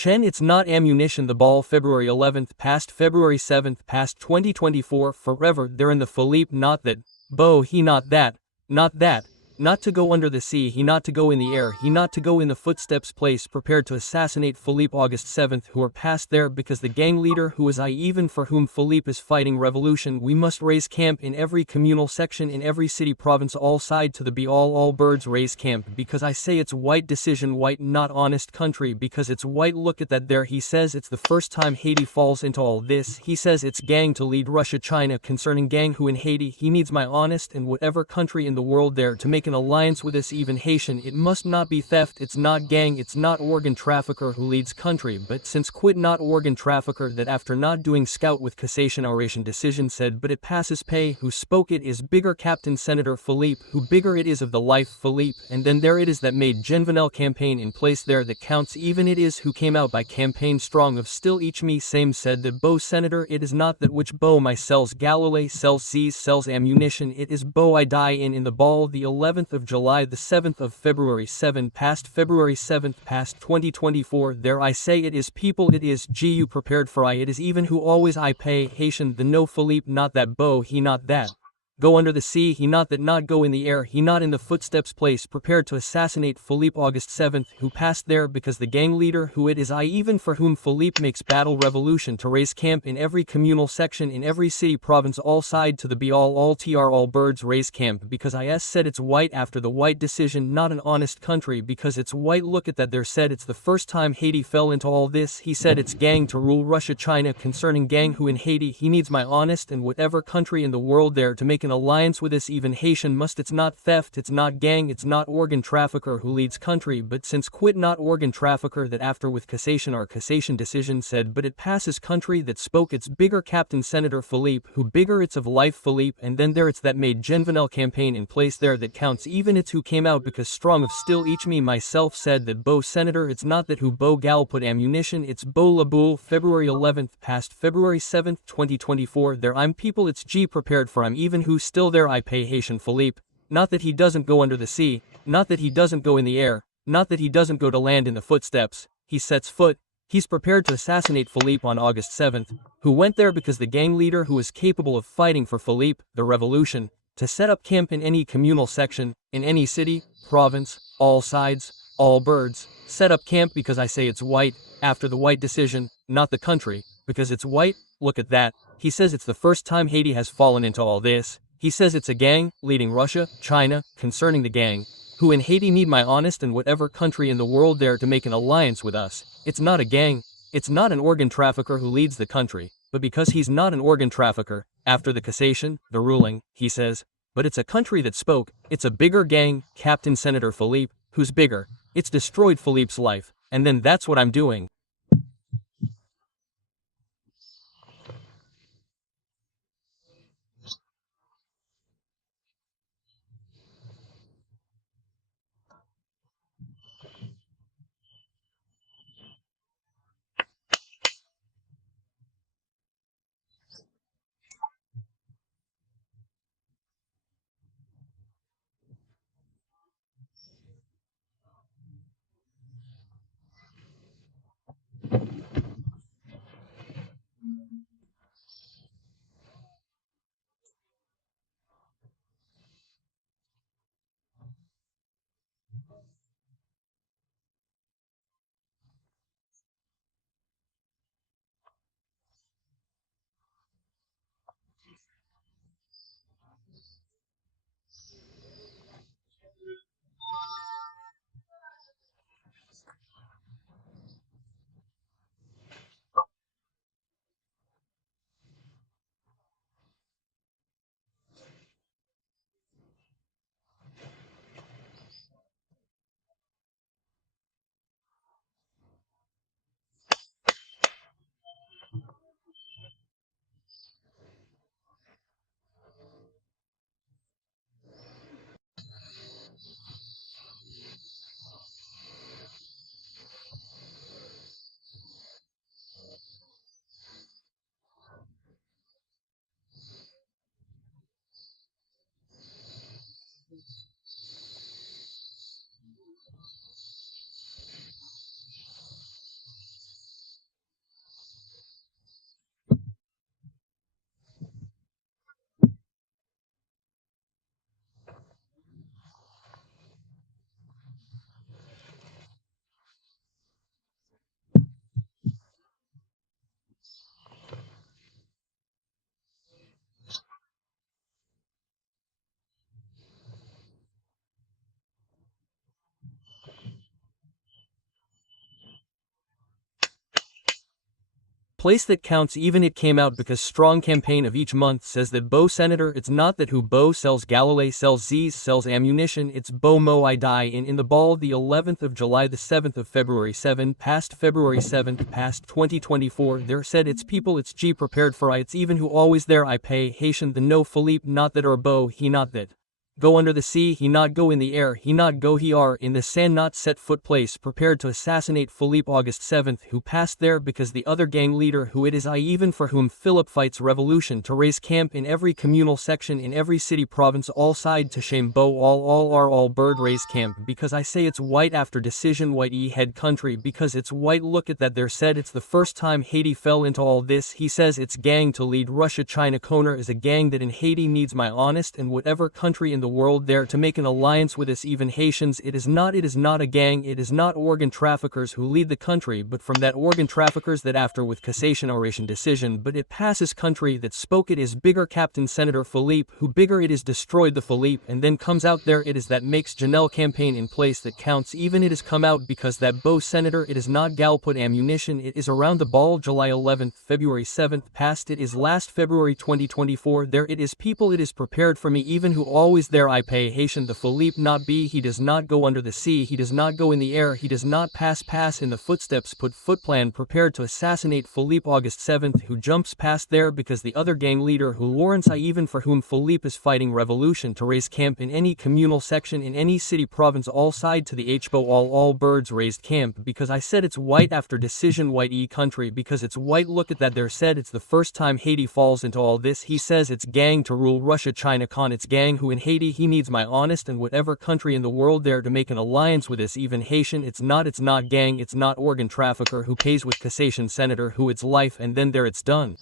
Chen, it's not ammunition. The ball February 11th past February 7th past 2024 forever they're in the Philippe not that, Bo he not that, not that. Not to go under the sea, he not to go in the air, he not to go in the footsteps place prepared to assassinate Philippe August 7th who are passed there because the gang leader who is I even for whom Philippe is fighting revolution we must raise camp in every communal section in every city province all side to the be all birds raise camp because I say it's white decision white not honest country because it's white look at that there he says it's the first time Haiti falls into all this he says it's gang to lead Russia China concerning gang who in Haiti he needs my honest and whatever country in the world there to make an alliance with us even Haitian it must not be theft it's not gang it's not organ trafficker who leads country but since quit not organ trafficker that after not doing scout with cassation oration decision said but it passes pay who spoke it is bigger Captain Senator Philippe who bigger it is of the life Philippe and then there it is that made Genvenel campaign in place there that counts even it is who came out by campaign strong of still each me same said that Bo Senator it is not that which Bo my sells Galilee sells Z's sells ammunition it is Bo I die in the ball the 11th of July the 7th of February 7 past February 7th past 2024 there I say it is people it is GU prepared for I it is even who always I pay Haitian the no Philippe not that Bo he not that. Go under the sea he not that not go in the air he not in the footsteps place prepared to assassinate Philippe August 7th who passed there because the gang leader who it is I even for whom Philippe makes battle revolution to raise camp in every communal section in every city province all side to the be all tr all birds raise camp because is said it's white after the white decision not an honest country because it's white look at that there said it's the first time Haiti fell into all this he said it's gang to rule Russia China concerning gang who in Haiti he needs my honest and whatever country in the world there to make an alliance with us even Haitian must it's not theft it's not gang it's not organ trafficker who leads country but since quit not organ trafficker that after with cassation our cassation decision said but it passes country that spoke it's bigger Captain Senator Philippe who bigger it's of life Philippe and then there it's that made Genvenel campaign in place there that counts even it's who came out because strong of still each me myself said that Bo Senator it's not that who Bo gal put ammunition it's Bo la boule February 11th past February 7th 2024 there I'm people it's G prepared for I'm even who still there I pay Haitian Philippe, not that he doesn't go under the sea, not that he doesn't go in the air, not that he doesn't go to land in the footsteps, he sets foot, he's prepared to assassinate Philippe on August 7th, who went there because the gang leader who is capable of fighting for Philippe, the revolution, to set up camp in any communal section, in any city, province, all sides, all birds, set up camp because I say it's white, after the white decision, not the country, because it's white, look at that, he says it's the first time Haiti has fallen into all this. He says it's a gang, leading Russia, China, concerning the gang, who in Haiti need my honest and whatever country in the world there to make an alliance with us. It's not a gang, it's not an organ trafficker who leads the country, but because he's not an organ trafficker, after the cassation, the ruling, he says, but it's a country that spoke, it's a bigger gang, Captain Senator Philippe, who's bigger, it's destroyed Philippe's life, and then that's what I'm doing. place that counts even it came out because strong campaign of each month says that Bo Senator it's not that who Bo sells Galilei sells Z's sells ammunition it's Bo Mo I die in the ball the 11th of July the 7th of February 7 past February 7th past 2024 there said it's people it's G prepared for I it's even who always there I pay Haitian the no Philippe not that or Bo he not that. Go under the sea, he not go in the air, he not go he are in the sand not set foot place prepared to assassinate Philippe August 7th who passed there because the other gang leader who it is I even for whom Philip fights revolution to raise camp in every communal section in every city province all side to shame Bo all are all bird raise camp because I say it's white after decision white head country because it's white look at that there said it's the first time Haiti fell into all this he says it's gang to lead Russia China Kona is a gang that in Haiti needs my honest and whatever country in the world there to make an alliance with us even Haitians it is not a gang it is not organ traffickers who lead the country but from that organ traffickers that after with cassation oration decision but it passes country that spoke it is bigger Captain Senator Philippe who bigger it is destroyed the Philippe and then comes out there it is that makes Janelle campaign in place that counts even it is come out because that Bo Senator it is not gal put ammunition it is around the ball July 11th February 7th past it is last February 2024 there it is people it is prepared for me even who always there I pay Haitian the Philippe not be he does not go under the sea he does not go in the air he does not pass in the footsteps put foot plan prepared to assassinate Philippe August 7th who jumps past there because the other gang leader who Lawrence I even for whom Philippe is fighting revolution to raise camp in any communal section in any city province all side to the HBO all birds raised camp because I said it's white after decision white country because it's white look at that there said it's the first time Haiti falls into all this he says it's gang to rule Russia China Con it's gang who in Haiti he needs my honest and whatever country in the world there to make an alliance with us even Haitian it's not gang it's not organ trafficker who pays with cassation senator who it's life and then there it's done.